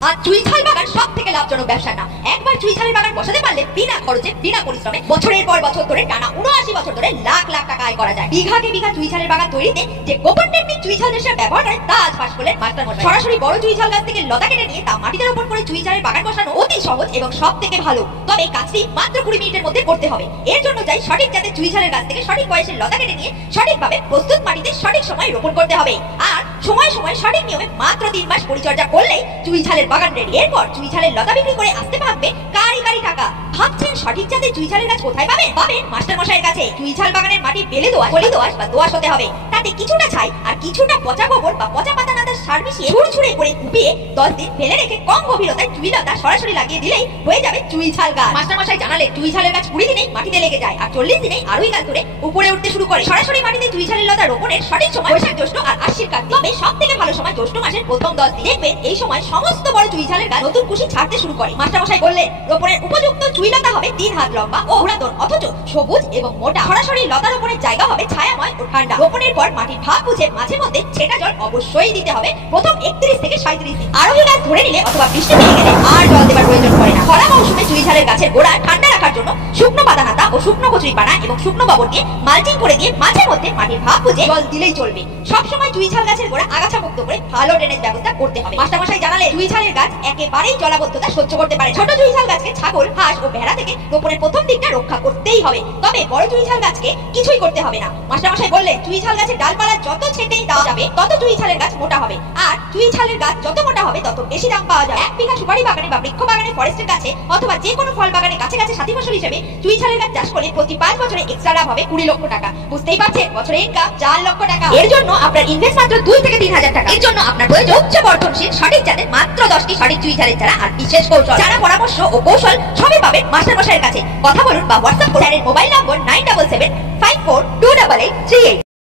আর চুইঝাল বাগান সব থেকে লাভজনক ব্যবসা না। একবার চুইঝালের বাগান বসাতে পারলে বিনা খরচে বিনা পরিশ্রমে বছরের পর বছর ধরে টানা ৭৯ বছর ধরে লাখ লাখ টাকা আয় করা যায়। বিঘাকে বিঘা চুইঝালের বাগান তৈরিতে যে গোপন টেকনিক চুইঝাল চাষিরা ব্যবহার করে তা আজ ফাঁস করলেন মাস্টারমশাই। সরাসরি বড় চুইঝাল গাছ থেকে লতা কেটে নিয়ে তা মাটিতে রোপণ করে চুইঝালের বাগান বসানো অতি সহজ এবং সব থেকে ভালো। তবে কাজটি মাত্র ২০ মিনিটের মধ্যে করতে হবে। এর জন্য চাই সঠিক জাতের চুইঝালের গাছ থেকে সঠিক বয়সের লতা কেটে নিয়ে সঠিকভাবে প্রস্তুত মাটিতে সঠিক সময় রোপণ করতে হবে। আর সময় সময় সঠিক নিয়মে মাত্র ৩ মাস পরিচর্যা করলেই চুইঝালের বাগান রেডি। এরপর চুইঝালের লতা বিক্রি করে আসতে পারবে কারি কারি টাকা। ভাবছেন সঠিক জাতের চুইঝালের গাছ কোথায় পাবেন? পাবেন মাস্টারমশাইয়ের কাছে। চুইঝাল বাগানের মাটি বেলে দোআঁশ, পলি দোআঁশ বা দোআঁশ হতে হবে। তাতে কিছুটা ছাই আর কিছুটা পচা গোবর বা পচা পাতা নাদার সার মিশিয়ে ছুড়ছুড়ে করে কুপিয়ে ১০ দিন ফেলে রেখে কম গভীরতায় চুই লতা সরাসরি লাগিয়ে দিলেই হয়ে যাবে চুইঝাল গাছ। মাস্টারমশাই জানালে চুইঝালের গাছ ২০ দিনেই মাটিতে লেগে যায় আর ৪০ দিনেই আরোই গাছ ধরে উপরে উঠতে শুরু করে। সরাসরি মাটিতে চুইঝালের লতা রোপণের সঠিক সময় বৈশাখ জ্যৈষ্ঠ আর আশ্বিন কার্তিক। তবে সব থেকে ভালো সময় জ্যৈষ্ঠ মাসের প্রথম ১০ দিন। দেখবেন এই সময় সমস্ত বড় চুইঝালের গাছ নতুন কুশি ছাড়তে শুরু করে। মাস্টারমশাই বললেন রোপণের উপযুক্ত চুই লতা হবে ৩ হাত লম্বা ও পুরাতন অথচ সবুজ এবং মোটা। সরাসরি লতা রোপণের জায়গা হবে ছায়াময় ও ঠান্ডা। রোপণের পর মাটির ভাগ বুঝে মাঝে মধ্যে ছেটা জল অবশ্যই দিতে হবে প্রথম ৩১ থেকে ৩৭ দিন। আরোহী গাছ ধরে নিলে অথবা বৃষ্টি পেয়ে গেলে আর জল দেবার প্রয়োজন পড়ে না। খরা মৌসুমে চুইঝালের গাছের গোড়া ঠান্ডা রাখার জন্য শুকনো পাতানাতা ও শুকনো কচুরি পানা এবং শুকনো গোবর দিয়ে মালচিং করে দিয়ে মাঝে মধ্যে মাটির ভাগ বুঝে জল দিলেই চলবে। সবসময় চুইঝাল গাছের গোড়া আগাছা মুক্ত করে ভালো ড্রেনেজ ব্যবস্থা করতে হবে। মাস্টারমশাই জানালে চুইঝালের গাছ একেবারেই জলাবদ্ধতা সহ্য করতে পারে। ছোট চুইঝাল গাছকে ছাগল, হাঁস ও ভেড়া থেকে রোপণের প্রথম দিকটা রক্ষা করতেই হবে। তবে বড় চুইঝাল গাছকে কিছুই করতে হবে না। মাস্টারমশাই বললেন চুইঝাল গাছের ডালপালা যত ছেঁটেই দেওয়া যাবে তত চুইঝালের গাছ মোটা হবে আর চুইঝালের গাছ যত মোটা হবে তত বেশি দাম পাওয়া যায়। ১ বিঘা সুপারি বাগানে বা বৃক্ষ বাগানে, ফরেস্টের গাছে অথবা যে কোনো ফল বাগানে গাছে গাছে সাথী ফসল হিসেবে চুইঝালের গাছ চাষ করলে প্রতি ৫ বছরে এক্সট্রা লাভ হবে ২০ লক্ষ টাকা। বুঝতেই পারছেন বছরে ইনকাম ৪ লক্ষ টাকা। এর জন্য আপনার ইনভেস্ট মাত্র ২ থেকে ৩ হাজার টাকা। এর জন্য আপনার প্রয়োজন উচ্চ বর্ধনশীল সঠিক জাতের মাত্র ১০টি সঠিক চুইঝালের চারা আর বিশেষ কৌশল। চারা পরামর্শ ও কৌশল সবই পাবেন মাস্টারমশাইয়ের কাছে। কথা বলুন বা হোয়াটসঅ্যাপ করে মোবাইল নম্বর ৯77542883।